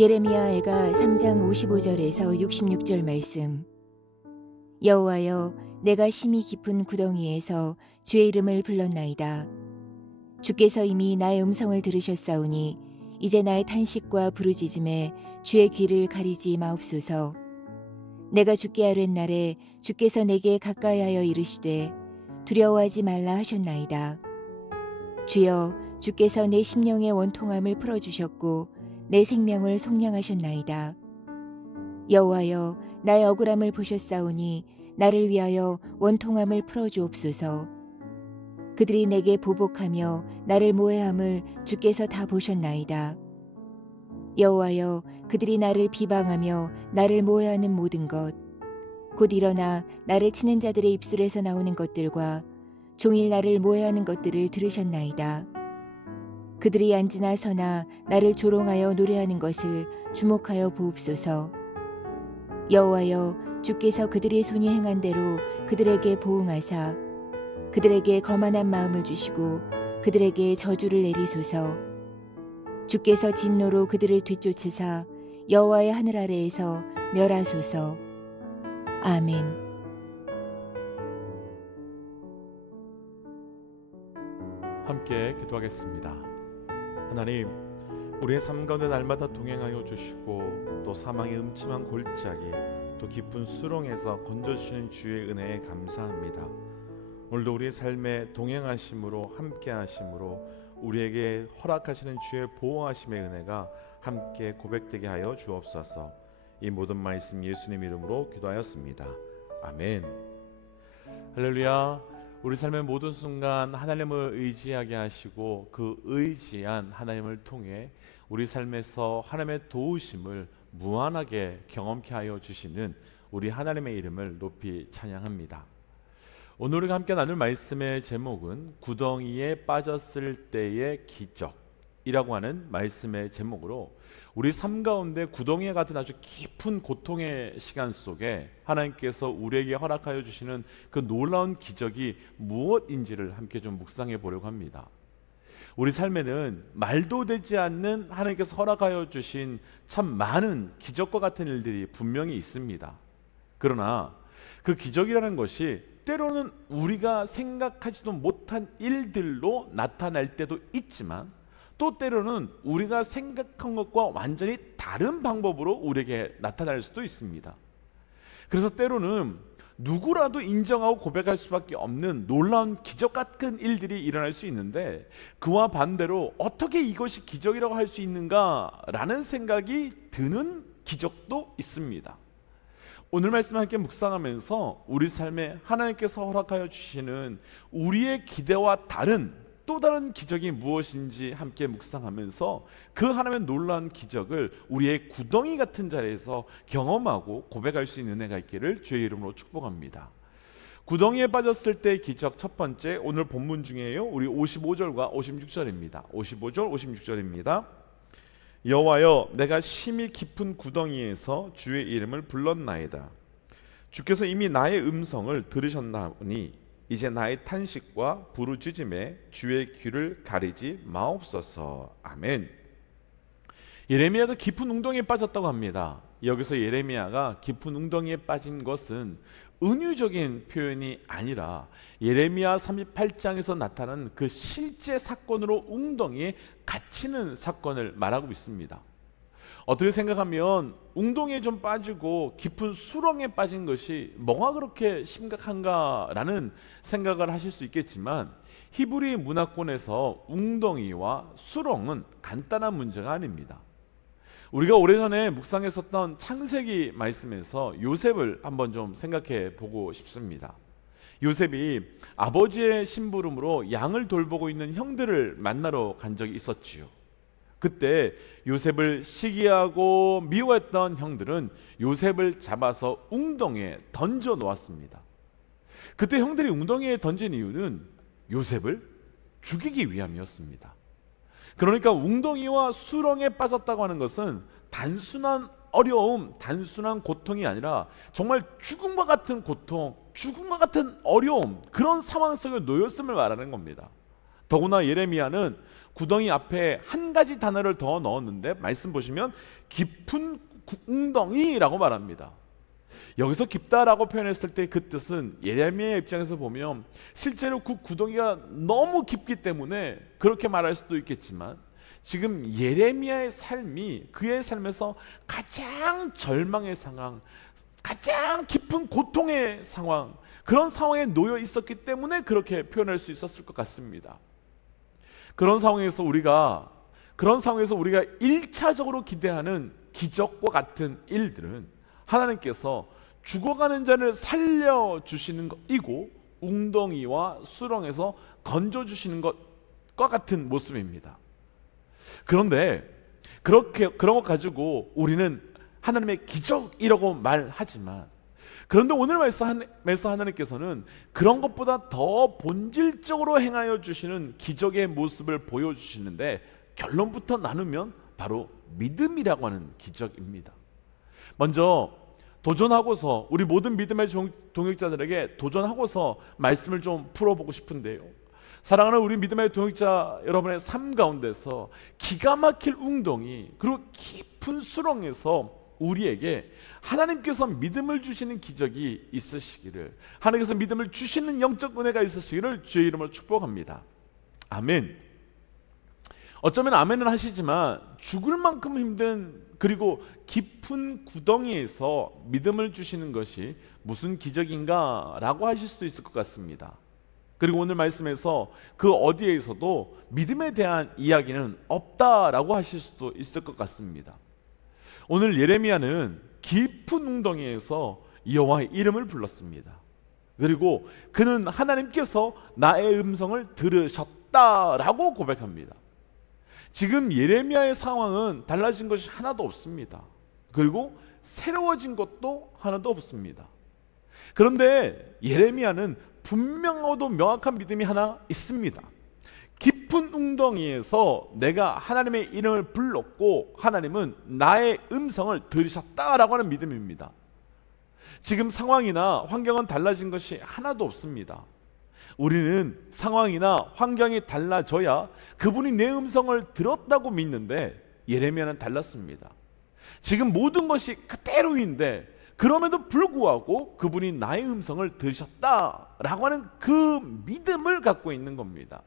예레미야애가 3장 55절에서 66절 말씀. 여호와여, 내가 심히 깊은 구덩이에서 주의 이름을 불렀나이다. 주께서 이미 나의 음성을 들으셨사오니 이제 나의 탄식과 부르짖음에 주의 귀를 가리지 마옵소서. 내가 죽게 하랜 날에 주께서 내게 가까이하여 이르시되 두려워하지 말라 하셨나이다. 주여, 주께서 내 심령의 원통함을 풀어주셨고 내 생명을 속량하셨나이다. 여호와여, 나의 억울함을 보셨사오니 나를 위하여 원통함을 풀어주옵소서. 그들이 내게 보복하며 나를 모해함을 주께서 다 보셨나이다. 여호와여, 그들이 나를 비방하며 나를 모해하는 모든 것, 곧 일어나 나를 치는 자들의 입술에서 나오는 것들과 종일 나를 모해하는 것들을 들으셨나이다. 그들이 앉으나 서나 나를 조롱하여 노래하는 것을 주목하여 보옵소서. 여호와여, 주께서 그들의 손이 행한 대로 그들에게 보응하사 그들에게 거만한 마음을 주시고 그들에게 저주를 내리소서. 주께서 진노로 그들을 뒤쫓으사 여호와의 하늘 아래에서 멸하소서. 아멘. 함께 기도하겠습니다. 하나님, 우리의 삶 가운데 날마다 동행하여 주시고 또 사망의 음침한 골짜기 또 깊은 수렁에서 건져주시는 주의 은혜에 감사합니다. 오늘도 우리의 삶에 동행하심으로 함께하심으로 우리에게 허락하시는 주의 보호하심의 은혜가 함께 고백되게 하여 주옵소서. 이 모든 말씀 예수님 이름으로 기도하였습니다. 아멘. 할렐루야. 우리 삶의 모든 순간 하나님을 의지하게 하시고 그 의지한 하나님을 통해 우리 삶에서 하나님의 도우심을 무한하게 경험케 하여 주시는 우리 하나님의 이름을 높이 찬양합니다. 오늘 우리가 함께 나눌 말씀의 제목은 구덩이에 빠졌을 때의 기적이라고 하는 말씀의 제목으로 우리 삶 가운데 구덩이 같은 아주 깊은 고통의 시간 속에 하나님께서 우리에게 허락하여 주시는 그 놀라운 기적이 무엇인지를 함께 좀 묵상해 보려고 합니다. 우리 삶에는 말도 되지 않는 하나님께서 허락하여 주신 참 많은 기적과 같은 일들이 분명히 있습니다. 그러나 그 기적이라는 것이 때로는 우리가 생각하지도 못한 일들로 나타날 때도 있지만 또 때로는 우리가 생각한 것과 완전히 다른 방법으로 우리에게 나타날 수도 있습니다. 그래서 때로는 누구라도 인정하고 고백할 수밖에 없는 놀라운 기적 같은 일들이 일어날 수 있는데 그와 반대로 어떻게 이것이 기적이라고 할 수 있는가라는 생각이 드는 기적도 있습니다. 오늘 말씀 함께 묵상하면서 우리 삶에 하나님께서 허락하여 주시는 우리의 기대와 다른 또 다른 기적이 무엇인지 함께 묵상하면서 그 하나님의 놀라운 기적을 우리의 구덩이 같은 자리에서 경험하고 고백할 수 있는 은혜가 있기를 주의 이름으로 축복합니다. 구덩이에 빠졌을 때의 기적 첫 번째, 오늘 본문 중에요. 우리 55절과 56절입니다. 55절, 56절입니다. 여호와여, 내가 심히 깊은 구덩이에서 주의 이름을 불렀나이다. 주께서 이미 나의 음성을 들으셨나오니 이제 나의 탄식과 부르짖음에 주의 귀를 가리지 마옵소서. 아멘. 예레미야가 깊은 웅덩이에 빠졌다고 합니다. 여기서 예레미야가 깊은 웅덩이에 빠진 것은 은유적인 표현이 아니라 예레미야 38장에서 나타난 그 실제 사건으로 웅덩이에 갇히는 사건을 말하고 있습니다. 어떻게 생각하면 웅덩이에 좀 빠지고 깊은 수렁에 빠진 것이 뭐가 그렇게 심각한가라는 생각을 하실 수 있겠지만 히브리 문화권에서 웅덩이와 수렁은 간단한 문제가 아닙니다. 우리가 오래전에 묵상했었던 창세기 말씀에서 요셉을 한번 좀 생각해 보고 싶습니다. 요셉이 아버지의 심부름으로 양을 돌보고 있는 형들을 만나러 간 적이 있었지요. 그때 요셉을 시기하고 미워했던 형들은 요셉을 잡아서 웅덩이에 던져 놓았습니다. 그때 형들이 웅덩이에 던진 이유는 요셉을 죽이기 위함이었습니다. 그러니까 웅덩이와 수렁에 빠졌다고 하는 것은 단순한 어려움, 단순한 고통이 아니라 정말 죽음과 같은 고통, 죽음과 같은 어려움, 그런 상황 속에 놓였음을 말하는 겁니다. 더구나 예레미야는 구덩이 앞에 한 가지 단어를 더 넣었는데 말씀 보시면 깊은 웅덩이라고 말합니다. 여기서 깊다라고 표현했을 때 그 뜻은 예레미야의 입장에서 보면 실제로 그 구덩이가 너무 깊기 때문에 그렇게 말할 수도 있겠지만 지금 예레미야의 삶이 그의 삶에서 가장 절망의 상황, 가장 깊은 고통의 상황, 그런 상황에 놓여 있었기 때문에 그렇게 표현할 수 있었을 것 같습니다. 그런 상황에서 우리가 1차적으로 기대하는 기적과 같은 일들은 하나님께서 죽어가는 자를 살려주시는 것이고 웅덩이와 수렁에서 건져주시는 것과 같은 모습입니다. 그런데 그런 것 가지고 우리는 하나님의 기적이라고 말하지만, 그런데 오늘 말씀에서 하나님께서는 그런 것보다 더 본질적으로 행하여 주시는 기적의 모습을 보여주시는데, 결론부터 나누면 바로 믿음이라고 하는 기적입니다. 먼저 도전하고서 우리 모든 믿음의 동역자들에게 도전하고서 말씀을 좀 풀어보고 싶은데요, 사랑하는 우리 믿음의 동역자 여러분의 삶 가운데서 기가 막힐 웅덩이 그리고 깊은 수렁에서 우리에게 하나님께서 믿음을 주시는 기적이 있으시기를, 하나님께서 믿음을 주시는 영적 은혜가 있으시기를 주의 이름으로 축복합니다. 아멘. 어쩌면 아멘은 하시지만 죽을 만큼 힘든 그리고 깊은 구덩이에서 믿음을 주시는 것이 무슨 기적인가 라고 하실 수도 있을 것 같습니다. 그리고 오늘 말씀에서 그 어디에서도 믿음에 대한 이야기는 없다라고 하실 수도 있을 것 같습니다. 오늘 예레미야는 깊은 웅덩이에서 여호와의 이름을 불렀습니다. 그리고 그는 하나님께서 나의 음성을 들으셨다라고 고백합니다. 지금 예레미야의 상황은 달라진 것이 하나도 없습니다. 그리고 새로워진 것도 하나도 없습니다. 그런데 예레미야는 분명하고도 명확한 믿음이 하나 있습니다. 깊은 웅덩이에서 내가 하나님의 이름을 불렀고 하나님은 나의 음성을 들으셨다라고 하는 믿음입니다. 지금 상황이나 환경은 달라진 것이 하나도 없습니다. 우리는 상황이나 환경이 달라져야 그분이 내 음성을 들었다고 믿는데, 예레미야는 달랐습니다. 지금 모든 것이 그대로인데 그럼에도 불구하고 그분이 나의 음성을 들으셨다라고 하는 그 믿음을 갖고 있는 겁니다.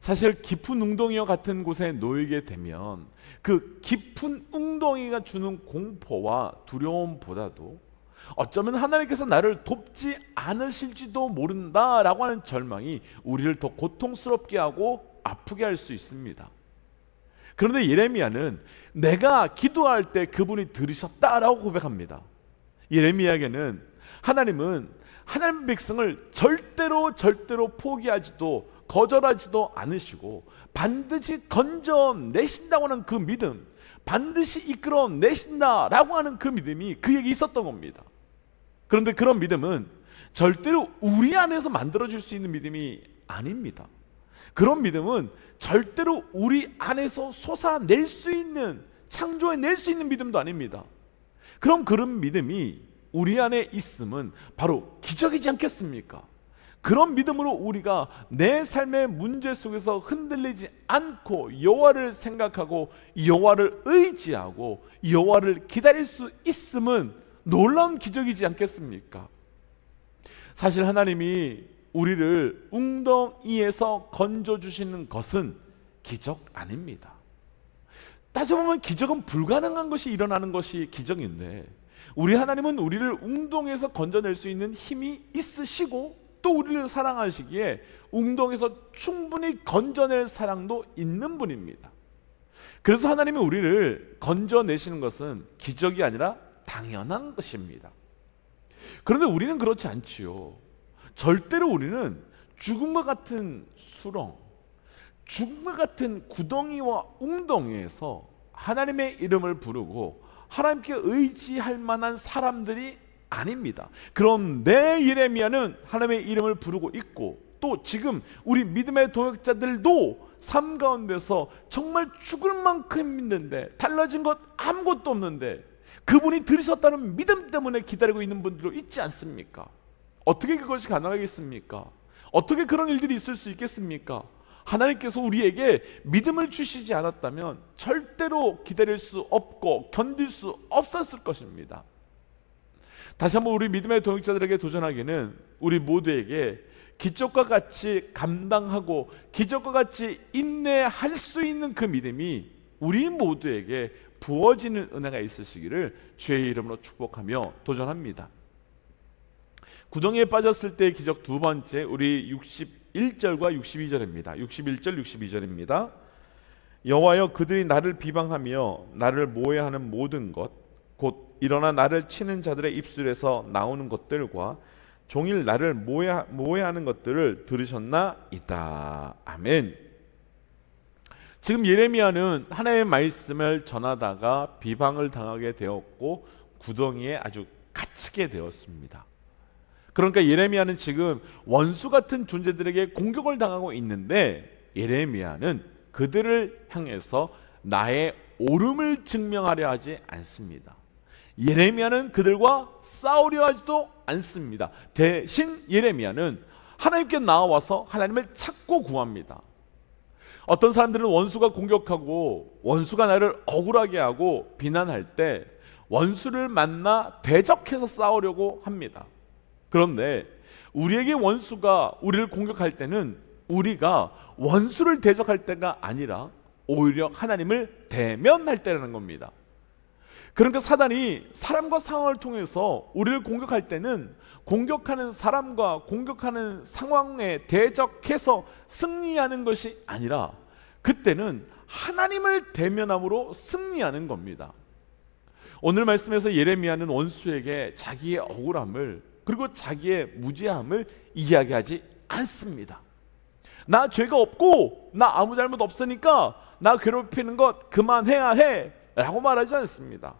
사실 깊은 웅덩이와 같은 곳에 놓이게 되면 그 깊은 웅덩이가 주는 공포와 두려움보다도 어쩌면 하나님께서 나를 돕지 않으실지도 모른다라고 하는 절망이 우리를 더 고통스럽게 하고 아프게 할 수 있습니다. 그런데 예레미야는 내가 기도할 때 그분이 들으셨다라고 고백합니다. 예레미야에게는 하나님은 하나님의 백성을 절대로 포기하지도 거절하지도 않으시고 반드시 건져내신다고 하는 그 믿음, 반드시 이끌어내신다라고 하는 그 믿음이 그에게 있었던 겁니다. 그런데 그런 믿음은 절대로 우리 안에서 만들어질 수 있는 믿음이 아닙니다. 그런 믿음은 절대로 우리 안에서 솟아낼 수 있는, 창조해낼 수 있는 믿음도 아닙니다. 그럼 그런 믿음이 우리 안에 있음은 바로 기적이지 않겠습니까? 그런 믿음으로 우리가 내 삶의 문제 속에서 흔들리지 않고 여호와를 생각하고 여호와를 의지하고 여호와를 기다릴 수 있음은 놀라운 기적이지 않겠습니까? 사실 하나님이 우리를 웅덩이에서 건져주시는 것은 기적 아닙니다. 따져보면 기적은 불가능한 것이 일어나는 것이 기적인데, 우리 하나님은 우리를 웅덩이에서 건져낼 수 있는 힘이 있으시고 또 우리를 사랑하시기에 웅덩이에서 충분히 건져낼 사랑도 있는 분입니다. 그래서 하나님이 우리를 건져내시는 것은 기적이 아니라 당연한 것입니다. 그런데 우리는 그렇지 않지요. 절대로 우리는 죽음과 같은 수렁, 죽음과 같은 구덩이와 웅덩이에서 하나님의 이름을 부르고 하나님께 의지할 만한 사람들이 아닙니다. 그런데 예레미야는 하나님의 이름을 부르고 있고, 또 지금 우리 믿음의 동역자들도 삶 가운데서 정말 죽을 만큼 믿는데 달라진 것 아무것도 없는데 그분이 들으셨다는 믿음 때문에 기다리고 있는 분들도 있지 않습니까? 어떻게 그것이 가능하겠습니까? 어떻게 그런 일들이 있을 수 있겠습니까? 하나님께서 우리에게 믿음을 주시지 않았다면 절대로 기다릴 수 없고 견딜 수 없었을 것입니다. 다시 한번 우리 믿음의 동역자들에게 도전하기는 우리 모두에게 기적과 같이 감당하고 기적과 같이 인내할 수 있는 그 믿음이 우리 모두에게 부어지는 은혜가 있으시기를 주의 이름으로 축복하며 도전합니다. 구덩이에 빠졌을 때의 기적 두 번째, 우리 61절과 62절입니다. 61절, 62절입니다. 여호와여, 그들이 나를 비방하며 나를 모해하는 모든 것, 곧 일어나 나를 치는 자들의 입술에서 나오는 것들과 종일 나를 모해하는 것들을 들으셨나이다. 아멘. 지금 예레미야는 하나님의 말씀을 전하다가 비방을 당하게 되었고 구덩이에 아주 갇히게 되었습니다. 그러니까 예레미야는 지금 원수 같은 존재들에게 공격을 당하고 있는데, 예레미야는 그들을 향해서 나의 옳음을 증명하려 하지 않습니다. 예레미야는 그들과 싸우려 하지도 않습니다. 대신 예레미야는 하나님께 나와서 하나님을 찾고 구합니다. 어떤 사람들은 원수가 공격하고 원수가 나를 억울하게 하고 비난할 때 원수를 만나 대적해서 싸우려고 합니다. 그런데 우리에게 원수가 우리를 공격할 때는 우리가 원수를 대적할 때가 아니라 오히려 하나님을 대면할 때라는 겁니다. 그러니까 사단이 사람과 상황을 통해서 우리를 공격할 때는 공격하는 사람과 공격하는 상황에 대적해서 승리하는 것이 아니라 그때는 하나님을 대면함으로 승리하는 겁니다. 오늘 말씀에서 예레미야는 원수에게 자기의 억울함을 그리고 자기의 무지함을 이야기하지 않습니다. 나 죄가 없고 나 아무 잘못 없으니까 나 괴롭히는 것 그만해야 해 라고 말하지 않습니다.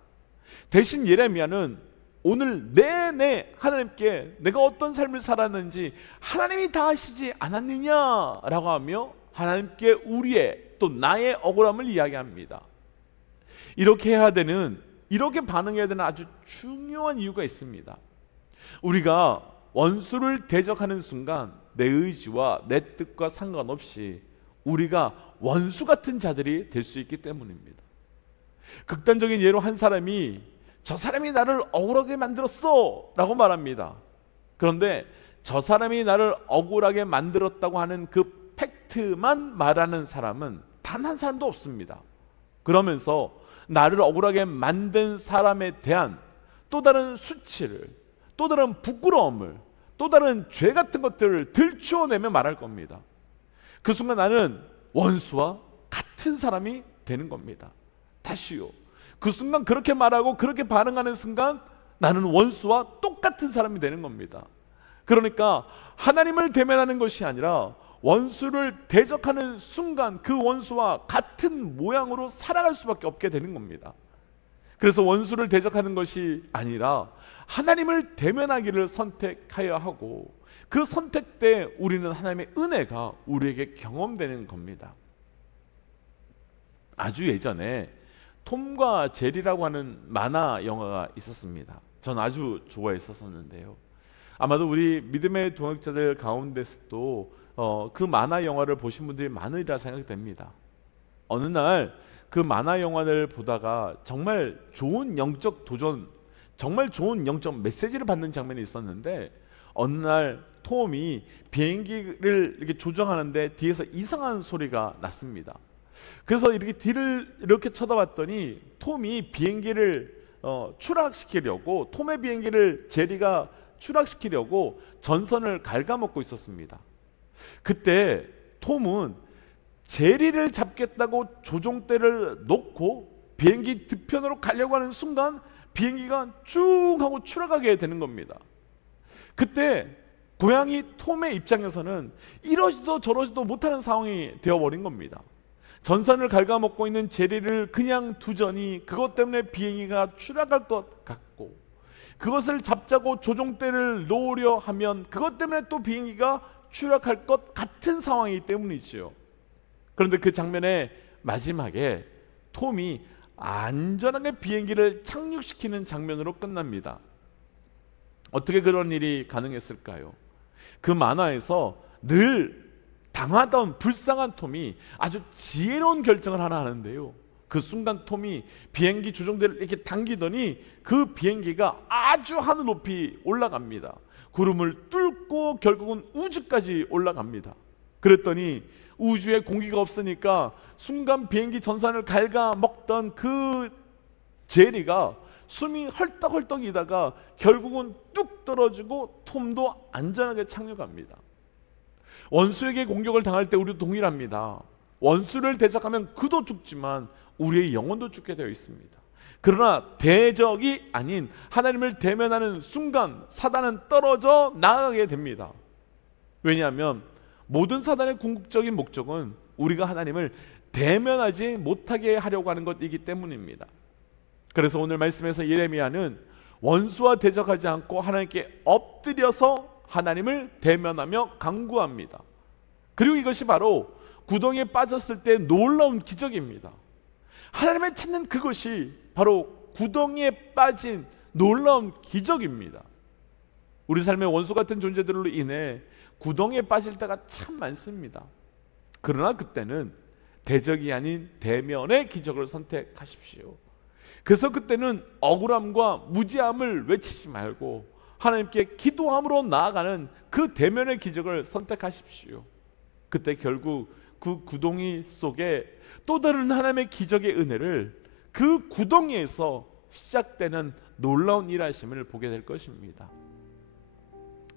대신 예레미야는 오늘 내내 하나님께 내가 어떤 삶을 살았는지 하나님이 다 아시지 않았느냐라고 하며 하나님께 우리의 또 나의 억울함을 이야기합니다. 이렇게 해야 되는, 이렇게 반응해야 되는 아주 중요한 이유가 있습니다. 우리가 원수를 대적하는 순간 내 의지와 내 뜻과 상관없이 우리가 원수 같은 자들이 될 수 있기 때문입니다. 극단적인 예로 한 사람이 저 사람이 나를 억울하게 만들었어 라고 말합니다. 그런데 저 사람이 나를 억울하게 만들었다고 하는 그 팩트만 말하는 사람은 단 한 사람도 없습니다. 그러면서 나를 억울하게 만든 사람에 대한 또 다른 수치를, 또 다른 부끄러움을, 또 다른 죄 같은 것들을 들추어내며 말할 겁니다. 그 순간 나는 원수와 같은 사람이 되는 겁니다. 다시요, 그 순간 그렇게 말하고 그렇게 반응하는 순간 나는 원수와 똑같은 사람이 되는 겁니다. 그러니까 하나님을 대면하는 것이 아니라 원수를 대적하는 순간 그 원수와 같은 모양으로 살아갈 수밖에 없게 되는 겁니다. 그래서 원수를 대적하는 것이 아니라 하나님을 대면하기를 선택하여야 하고, 그 선택 때 우리는 하나님의 은혜가 우리에게 경험되는 겁니다. 아주 예전에 톰과 제리라고 하는 만화 영화가 있었습니다. 전 아주 좋아했었는데요. 아마도 우리 믿음의 동역자들 가운데서도 그 만화 영화를 보신 분들이 많으리라 생각됩니다. 어느 날 그 만화 영화를 보다가 정말 좋은 영적 도전, 정말 좋은 영적 메시지를 받는 장면이 있었는데, 어느 날 톰이 비행기를 이렇게 조정하는데 뒤에서 이상한 소리가 났습니다. 그래서 이렇게 뒤를 이렇게 쳐다봤더니 톰이 비행기를 추락시키려고, 톰의 비행기를 제리가 추락시키려고 전선을 갉아먹고 있었습니다. 그때 톰은 제리를 잡겠다고 조종대를 놓고 비행기 뒤편으로 가려고 하는 순간 비행기가 쭉 하고 추락하게 되는 겁니다. 그때 고양이 톰의 입장에서는 이러지도 저러지도 못하는 상황이 되어버린 겁니다. 전선을 갉아먹고 있는 제리를 그냥 두자니 그것 때문에 비행기가 추락할 것 같고, 그것을 잡자고 조종대를 놓으려 하면 그것 때문에 또 비행기가 추락할 것 같은 상황이기 때문이죠. 그런데 그 장면의 마지막에 톰이 안전하게 비행기를 착륙시키는 장면으로 끝납니다. 어떻게 그런 일이 가능했을까요? 그 만화에서 늘 당하던 불쌍한 톰이 아주 지혜로운 결정을 하나 하는데요. 그 순간 톰이 비행기 조종대를 이렇게 당기더니 그 비행기가 아주 하늘 높이 올라갑니다. 구름을 뚫고 결국은 우주까지 올라갑니다. 그랬더니 우주에 공기가 없으니까 순간 비행기 전선을 갉아먹던 그 제리가 숨이 헐떡헐떡이다가 결국은 뚝 떨어지고 톰도 안전하게 착륙합니다. 원수에게 공격을 당할 때 우리도 동일합니다. 원수를 대적하면 그도 죽지만 우리의 영혼도 죽게 되어 있습니다. 그러나 대적이 아닌 하나님을 대면하는 순간 사단은 떨어져 나가게 됩니다. 왜냐하면 모든 사단의 궁극적인 목적은 우리가 하나님을 대면하지 못하게 하려고 하는 것이기 때문입니다. 그래서 오늘 말씀에서 예레미야는 원수와 대적하지 않고 하나님께 엎드려서 하나님을 대면하며 간구합니다. 그리고 이것이 바로 구덩이에 빠졌을 때 놀라운 기적입니다. 하나님을 찾는 그것이 바로 구덩이에 빠진 놀라운 기적입니다. 우리 삶의 원수 같은 존재들로 인해 구덩이에 빠질 때가 참 많습니다. 그러나 그때는 대적이 아닌 대면의 기적을 선택하십시오. 그래서 그때는 억울함과 무지함을 외치지 말고 하나님께 기도함으로 나아가는 그 대면의 기적을 선택하십시오. 그때 결국 그 구덩이 속에 또 다른 하나님의 기적의 은혜를 그 구덩이에서 시작되는 놀라운 일하심을 보게 될 것입니다.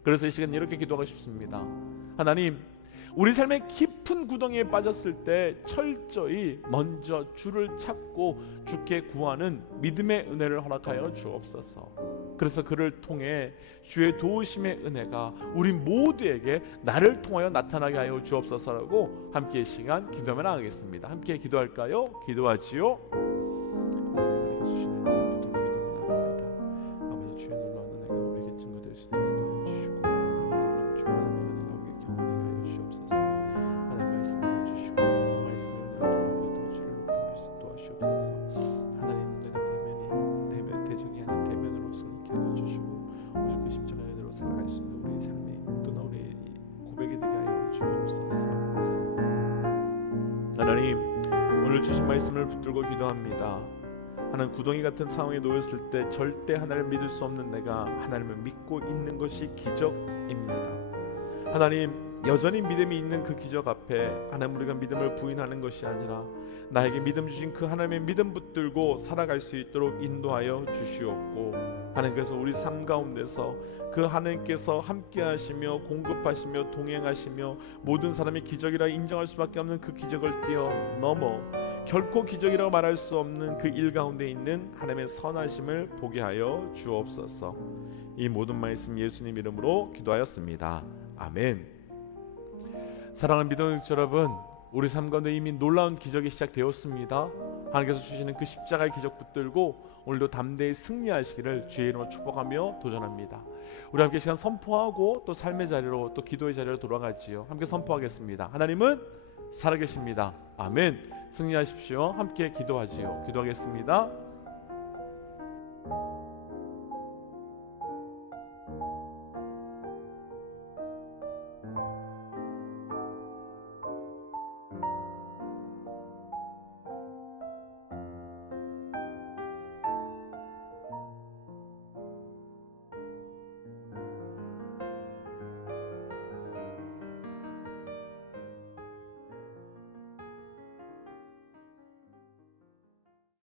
그래서 이 시간 이렇게 기도하고 싶습니다. 하나님, 우리 삶의 깊은 구덩이에 빠졌을 때 철저히 먼저 주를 찾고 주께 구하는 믿음의 은혜를 허락하여 주옵소서. 그래서 그를 통해 주의 도우심의 은혜가 우리 모두에게 나를 통하여 나타나게 하여 주옵소서라고 함께 이 시간 기도하며 나가겠습니다. 함께 기도할까요? 기도하지요. 하나님, 오늘 주신 말씀을 붙들고 기도합니다. 하나님, 구덩이 같은 상황에 놓였을 때 절대 하나님을 믿을 수 없는 내가 하나님을 믿고 있는 것이 기적입니다. 하나님, 여전히 믿음이 있는 그 기적 앞에 하나님, 우리가 믿음을 부인하는 것이 아니라 나에게 믿음 주신 그 하나님의 믿음 붙들고 살아갈 수 있도록 인도하여 주시옵고, 하나님, 그래서 우리 삶 가운데서 그 하나님께서 함께 하시며 공급하시며 동행하시며 모든 사람이 기적이라 인정할 수밖에 없는 그 기적을 뛰어넘어 결코 기적이라고 말할 수 없는 그 일 가운데 있는 하나님의 선하심을 보게 하여 주옵소서. 이 모든 말씀 예수님 이름으로 기도하였습니다. 아멘. 사랑하는 믿음의 여러분, 우리 삶 가운데 이미 놀라운 기적이 시작되었습니다. 하나님께서 주시는 그 십자가의 기적 붙들고 오늘도 담대히 승리하시기를 주의 이름으로 축복하며 도전합니다. 우리 함께 시간 선포하고 또 삶의 자리로 또 기도의 자리로 돌아가지요. 함께 선포하겠습니다. 하나님은 살아계십니다. 아멘. 승리하십시오. 함께 기도하지요. 기도하겠습니다.